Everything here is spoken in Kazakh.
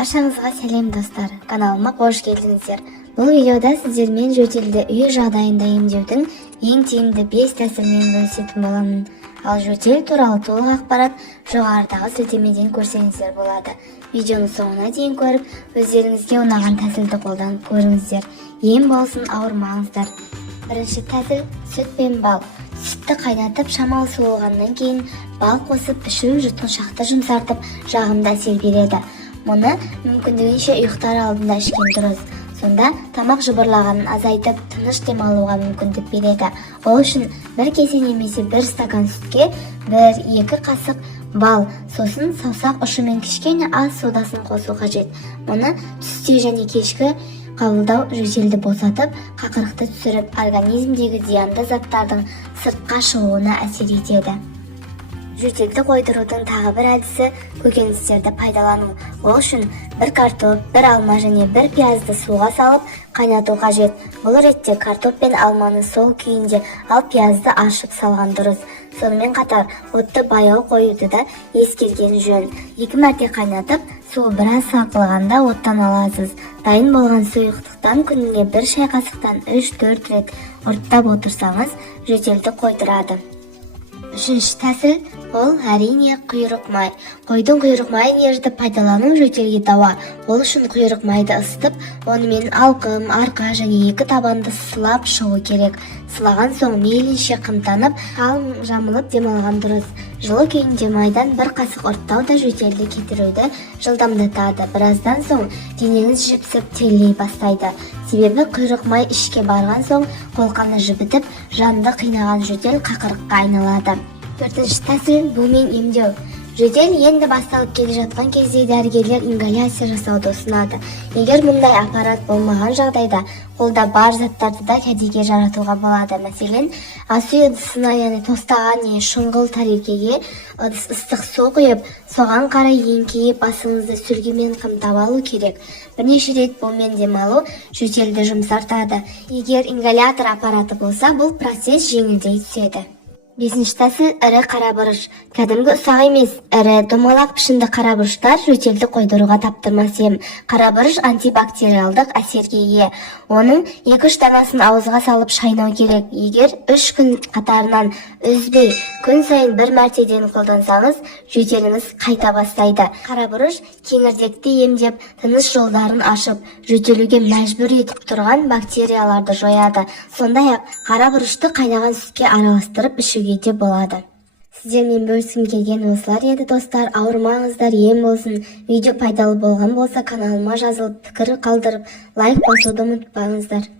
Баршаңызға сәлем достар, каналыма қош келдіңіздер. Бұл видеода сіздермен жөтелді үй жағдайында емдеудің ең тиімді 5 тәсілмен бөлісетін боламын. Ал жөтел туралы толық ақпарат жоғарыдағы сілтемеден көрсеңіздер болады. Видеоны соңына дейін көріп, өздеріңізге ұнаған тәсілді қолданып көріңіздер. Ем болсын, ауырмаңыздар. Бірінші тәсіл сүт пен бал. Сүтті қайнатып, шамалы суылғаннан кейін бал қосып ішу жұтқыншақты жұмсартып, жағымды әсер береді. Мұны мүмкіндігінше ұйықтар алдында ішкен дұрыс. Сонда тамақ жыбырлағанын азайтып, тыныш демалуға мүмкіндік береді. Ол үшін бір кесе немесе бір стакан сүтке 1-2 қасық бал, сосын саусақ ұшымен кішкене аз содасын қосу қажет. Мұны түсте және кешкі қабылдау жөтелді босатып, қақырықты түсіріп, организмдегі зиянды заттардың сыртқа шығуына әсер етеді. Жөтелді қойдырудың тағы бір әдісі көкөністерді пайдалану. Ол үшін бір картоп, бір алма және бір пиязды суға салып қайнату қажет. Бұл ретте картоп пен алманы сол күйінде, ал пиязды ашып салған дұрыс. Сонымен қатар отты баяу қоюды да ескерген жөн. 2 мәрте қайнатып, су біраз сарқылғанда оттан аласыз. Дайын болған сұйықтықтан күніне 1 шай қасықтан 3-4 рет ұрттап отырсаңыз, жөтелді қойдырады. Үшінші тәсіл ол әрине құйрық май. Қойдың құйрық майын ерітіп пайдалану жөтелге дауа. Ол үшін құйрық майды ысытып, онымен алқым, арқа және 2 табанды сылап шығу керек. Сылаған соң мейлінше қымтанып, қалың жамылып демалған дұрыс. Жылы күйінде майдан 1 қасық ұрттау да жөтелді кетіруді жылдамдатады. Біраздан соң денеңіз жіпсіп, терлей бастайды. Себебі құйрық май ішке барған соң қолқаны жібітіп, жанды қинаған жөтел қақырыққа айналады. 4-ші тәсіл бумен емдеу. Жөтел енді басталып келе жатқан кезде дәрігерлер ингаляция жасауды ұсынады. Егер мұндай аппарат болмаған жағдайда, қолда бар заттарды да кәдеге жаратуға болады. Мәселен, асүй ыдысына, яғни тостаған не шұңғыл тәрелкеге ыстық су құйып, соған қарай еңкейіп басыңызды сүлгімен қымтап алу керек. Бірнеше рет бумен демалу жөтелді жұмсартады. Егер ингалятор аппараты болса, бұл процесс жеңілдей түседі. 5-ші тәсіл ірі қарабұрыш. Кәдімгі ұсақ емес, ірі домалақ пішінді қарабұрыштар жөтелді қойдыруға таптырмас ем. Қарабұрыш антибактериалдық әсерге ие. Оның 2-3 данасын ауызға салып шайнау керек. Егер 3 күн қатарынан үзбей, күн сайын 1 мәртеден қолдансаңыз, жөтеліңіз қайта бастайды. Қарабұрыш кеңірдекті емдеп, тыныс жолдарын ашып, жөтелуге мәжбүр етіп тұрған бактерияларды жояды. Сондай-ақ қарабұрышты қайнаған сүтке араластырып ішуге де болады. Сіздермен бөліскім келген осылар еді достар. Ауырмаңыздар, ем болсын. Видео пайдалы болған болса, каналыма жазылып, пікір қалдырып, лайк басуды ұмытпаңыздар.